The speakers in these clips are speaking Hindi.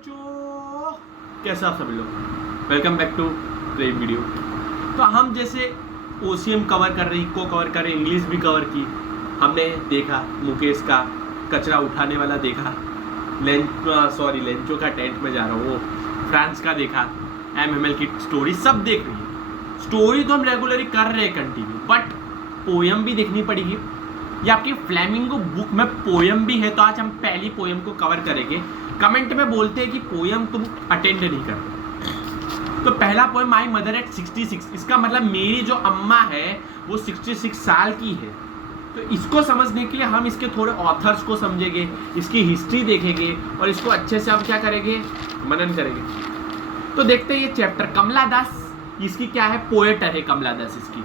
बच्चों कैसे आप सभी लोग, वेलकम बैक टू नई वीडियो। तो हम जैसे ओसीएम कवर कर रहे, इको कवर कर रहे, इंग्लिश भी कवर की। हमने देखा मुकेश का कचरा उठाने वाला देखा, लेंचो का टेंट में जा रहा हूँ, वो फ्रांस का देखा, एमएमएल की स्टोरी सब देख रही है। स्टोरी तो हम रेगुलरली कर रहे हैं कंटिन्यू, बट पोएम भी देखनी पड़ेगी। ये आपकी फ्लेमिंगो बुक में पोएम भी है, तो आज हम पहली पोएम को कवर करेंगे। कमेंट में बोलते हैं कि पोएम तुम अटेंड नहीं करते। तो पहला पोएम माई मदर एट 66, इसका मतलब मेरी जो अम्मा है वो 66 साल की है। तो इसको समझने के लिए हम इसके थोड़े ऑथर्स को समझेंगे, इसकी हिस्ट्री देखेंगे और इसको अच्छे से हम क्या करेंगे, मनन करेंगे। तो देखते हैं ये चैप्टर। कमला दास इसकी क्या है, पोएटर है कमला दास। इसकी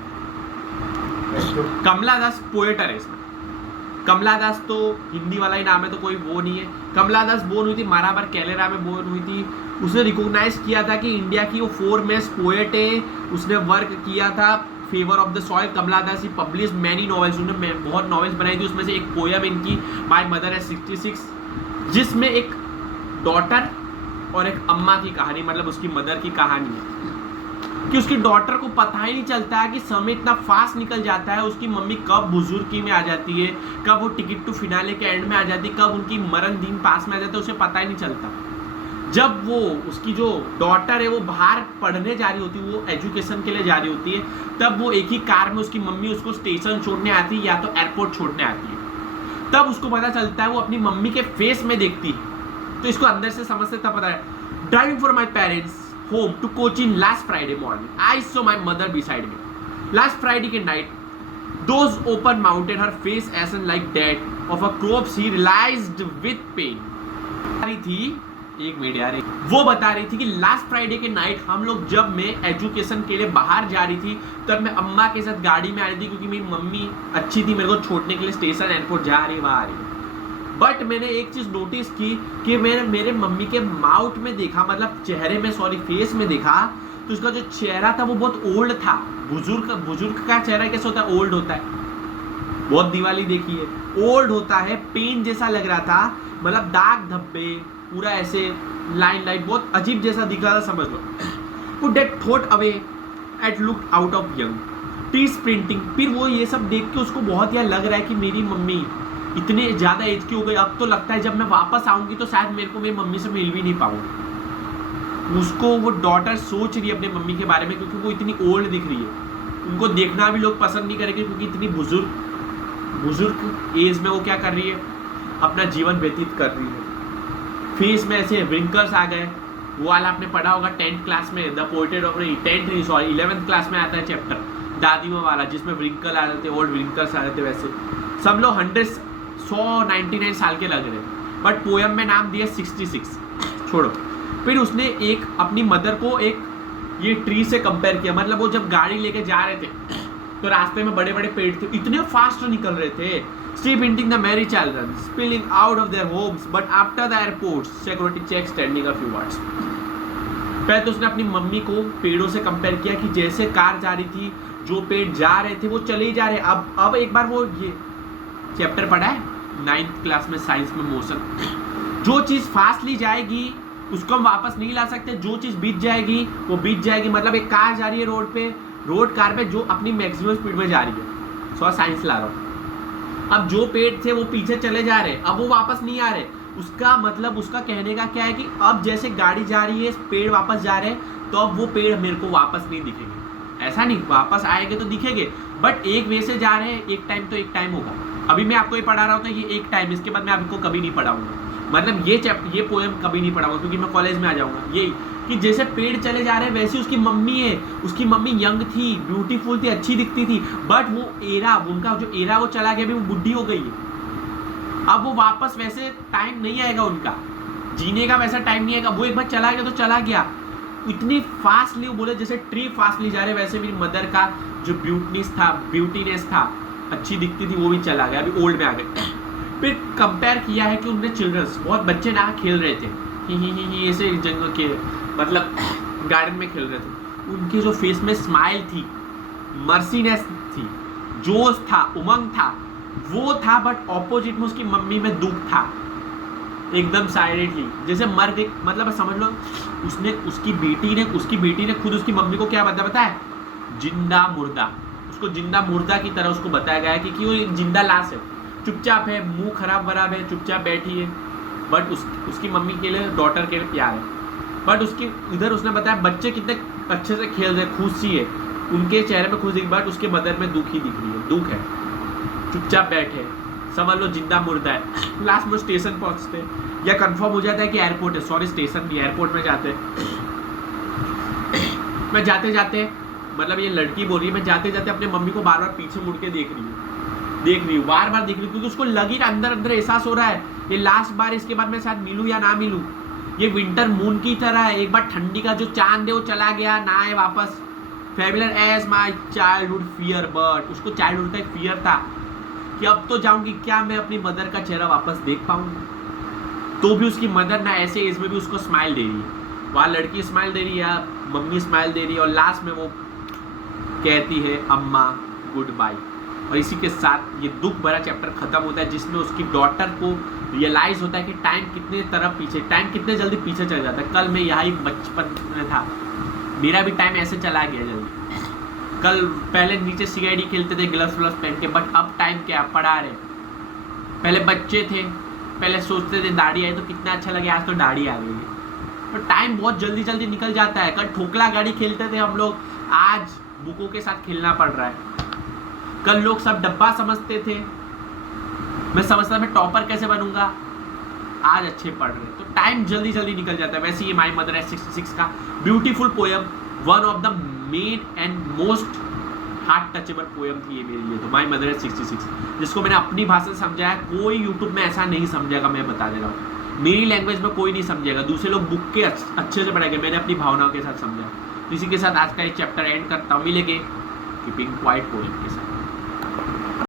कमला दास पोएटर है। इसमें कमला दास तो हिंदी वाला ही नाम है, तो कोई वो नहीं है। कमला दास बोर्न हुई थी माराबार कैलेरा में बोर्न हुई थी। उसने रिकॉग्नाइज किया था कि इंडिया की वो फोरमोस्ट पोएट है। उसने वर्क किया था favour of the soil. Kamala Das ही पब्लिश मैनी नॉवेल्स, उन्होंने बहुत नॉवेल्स बनाई थी। उसमें से एक पोएम इनकी माई मदर एट 66, जिसमें एक डॉटर और एक अम्मा की कहानी, मतलब उसकी मदर की कहानी है कि उसकी डॉटर को पता ही नहीं चलता है कि समय इतना फास्ट निकल जाता है। उसकी मम्मी कब बुजुर्गी में आ जाती है, कब वो टिकट टू फिनाले के एंड में आ जाती है, कब उनकी मरण दिन पास में आ जाता है, उसे पता ही नहीं चलता। जब वो उसकी जो डॉटर है वो बाहर पढ़ने जा रही होती है, वो एजुकेशन के लिए जा रही होती है, तब वो एक ही कार में उसकी मम्मी उसको स्टेशन छोड़ने आती है या तो एयरपोर्ट छोड़ने आती है। तब उसको पता चलता है, वो अपनी मम्मी के फेस में देखती है, तो इसको अंदर से समझते तब पता है। Driving for my parents home to Cochin last Friday morning, I saw my mother beside me. Last Friday night, those open mounted, her face as like that of a corpse. He realized with pain. एक मिनट यार, वो बता रही थी कि लास्ट फ्राइडे के नाइट हम लोग, जब मैं एजुकेशन के लिए बाहर जा रही थी, तब मैं अम्मा के साथ गाड़ी में आ रही थी, क्योंकि मेरी मम्मी अच्छी थी, मेरे को छोड़ने के लिए स्टेशन एयरपोर्ट जा रही, वहाँ आ रही। बट मैंने एक चीज नोटिस की कि मेरे मम्मी के माउथ में देखा, मतलब चेहरे में, सॉरी फेस में देखा, तो उसका जो चेहरा था वो बहुत ओल्ड था। बुजुर्ग का चेहरा कैसे होता है, ओल्ड होता है। बहुत दिवाली देखी है, ओल्ड होता है, पेन जैसा लग रहा था, मतलब दाग धब्बे पूरा ऐसे लाइन, बहुत अजीब जैसा दिख रहा था, समझ लो। वो that thought away at look out of young tea sprinting. फिर वो ये सब देख के उसको बहुत यह लग रहा है कि मेरी मम्मी इतने ज़्यादा एज की हो गई। अब तो लगता है जब मैं वापस आऊँगी तो शायद मेरे को मेरी मम्मी से मिल भी नहीं पाऊँगी। उसको वो डॉटर सोच रही है अपने मम्मी के बारे में, क्योंकि वो इतनी ओल्ड दिख रही है। उनको देखना भी लोग पसंद नहीं करेंगे, क्योंकि इतनी बुजुर्ग एज में वो क्या कर रही है, अपना जीवन व्यतीत कर रही है। फेस में ऐसे विंकल्स आ गए। वो वाला आपने पढ़ा होगा 10th क्लास में, the portrait of 11th class में आता है चैप्टर दादियों वाला, जिसमें विंकल आ रहे थे, ओल्ड विंकल्स आ रहे थे। वैसे सब लोग 199 साल के लग रहे हैं, बट पोएम में नाम दिया 66। छोड़ो। फिर उसने एक अपनी मदर को एक ये ट्री से कंपेयर किया, मतलब वो जब गाड़ी लेके जा रहे थे तो रास्ते में बड़े बड़े पेड़ थे, इतने फास्ट निकल रहे थे। Strip hinting the merry children spilling out of their homes, but after the airport security check standing a few words. पहले तो उसने अपनी मम्मी को पेड़ों से कंपेयर किया कि जैसे कार जा रही थी, जो पेड़ जा रहे थे वो चले ही जा रहे। अब एक बार वो ये चैप्टर पढ़ा है 9th क्लास में साइंस में, मोशन। जो चीज़ फास्टली जाएगी उसको हम वापस नहीं ला सकते, जो चीज़ बीत जाएगी वो बीत जाएगी। मतलब एक कार जा रही है रोड कार पे जो अपनी मैक्सिमम स्पीड में जा रही है, सो साइंस ला रहा हूँ। अब जो पेड़ थे वो पीछे चले जा रहे, अब वो वापस नहीं आ रहे। उसका मतलब, उसका कहने का क्या है कि अब जैसे गाड़ी जा रही है, पेड़ वापस जा रहे हैं, तो अब वो पेड़ मेरे को वापस नहीं दिखेंगे। ऐसा नहीं, वापस आएंगे तो दिखेंगे, बट एक वे से जा रहे हैं, एक टाइम तो एक टाइम होगा। अभी मैं आपको ये पढ़ा रहा हूँ तो ये एक टाइम, इसके बाद मैं आपको कभी नहीं पढ़ाऊंगा। मतलब ये पोएम कभी नहीं पढ़ाऊंगा, क्योंकि मैं कॉलेज में आ जाऊंगा। ये कि जैसे पेड़ चले जा रहे हैं, वैसे उसकी मम्मी है, उसकी मम्मी यंग थी, ब्यूटीफुल थी, अच्छी दिखती थी, बट वो एरा, उनका जो एरा वो चला गया, अभी वो बुढ़ी हो गई है। अब वो वापस वैसे टाइम नहीं आएगा, उनका जीने का वैसा टाइम नहीं आएगा। वो एक बार चला गया तो चला गया। इतनी फास्टली वो बोले जैसे ट्री फास्टली जा रहे, वैसे मेरी मदर का जो ब्यूटीनेस था, अच्छी दिखती थी, वो भी चला गया, अभी ओल्ड में आ गए। फिर कंपेयर किया है कि उनने चिल्ड्रंस, बहुत बच्चे ना खेल रहे थे, ही ऐसे जंगल के, मतलब गार्डन में खेल रहे थे। उनकी जो फेस में स्माइल थी, मर्सीनेस थी, जोश था, उमंग था, वो था, बट ऑपोजिट में उसकी मम्मी में दुख था। एकदम साइलेंटली जैसे मर गई, मतलब समझ लो उसने उसकी बेटी ने खुद उसकी मम्मी को क्या बताया, जिंदा मुर्दा। उसको जिंदा मुर्दा की तरह उसको बताया गया है कि वो एक जिंदा लाश है, चुपचाप है, मुंह खराब वराब है, चुपचाप बैठी है, बट उसकी मम्मी के लिए, डॉटर के लिए प्यार है। बट उसकी इधर उसने बताया बच्चे कितने अच्छे से खेल रहे, खुशी है, उनके चेहरे पे खुशी, बट उसके मदर में दुख ही दिख रही है, दुख है, चुपचाप बैठे, समझ लो जिंदा मुर्दा है। लास्ट में स्टेशन पहुंचते या कंफर्म हो जाता है कि एयरपोर्ट है, सॉरी स्टेशन भी, एयरपोर्ट में जाते मैं जाते जाते मतलब ये लड़की बोल रही है, मैं जाते जाते अपने मम्मी को बार बार पीछे मुड़ के देख रही हूँ, बार बार देख रही हूँ, क्योंकि उसको लगी ना अंदर अंदर एहसास हो रहा है ये लास्ट बार, इसके बाद मैं शायद मिलूँ या ना मिलूँ। ये विंटर मून की तरह है, एक बार ठंडी का जो चांद है वो चला गया, ना आए वापस। Familiar as my childhood fear, but उसको चाइल्डहुड का एक फियर था कि अब तो जाऊंगी, क्या मैं अपनी मदर का चेहरा वापस देख पाऊंगी। तो भी उसकी मदर ना ऐसे एज में भी उसको स्माइल दे रही है, वहाँ लड़की स्माइल दे रही है, मम्मी स्माइल दे रही है, और लास्ट में वो कहती है अम्मा गुड बाय। और इसी के साथ ये दुख भरा चैप्टर खत्म होता है, जिसमें उसकी डॉटर को रियलाइज होता है कि टाइम कितने जल्दी पीछे चल जाता है। कल मैं यही बचपन में था, मेरा भी टाइम ऐसे चला गया जल्दी। कल पहले नीचे सीआईडी खेलते थे ग्लव्स व्लव्स पहन के, बट अब टाइम क्या पढ़ा रहे। पहले बच्चे थे, पहले सोचते थे दाढ़ी आई तो कितना अच्छा लगे, आज तो दाढ़ी आ गई है। तो टाइम बहुत जल्दी जल्दी निकल जाता है। कल ठोकला गाड़ी खेलते थे हम लोग, आज बुकों के साथ खेलना पड़ रहा है। कल लोग सब डब्बा समझते थे, मैं समझता मैं टॉपर कैसे बनूंगा, आज अच्छे पढ़ रहे। तो टाइम जल्दी जल्दी निकल जाता है। वैसे ये माई मदर एज 66 का beautiful poem, one of the main and most heart touchable poem थी ये मेरे लिए। तो माई मदर एज 66, जिसको मैंने अपनी भाषा से समझा है, कोई यूट्यूब में ऐसा नहीं समझेगा, मैं बता दे रहा हूँ। मेरी लैंग्वेज में कोई नहीं समझेगा, दूसरे लोग बुक के अच्छे से पढ़ेंगे, मैंने अपनी भावनाओं के साथ समझा। इसी के साथ आज का ये चैप्टर एंड करता हूँ, मिलेंगे कीपिंग क्वाइट पोएम के साथ।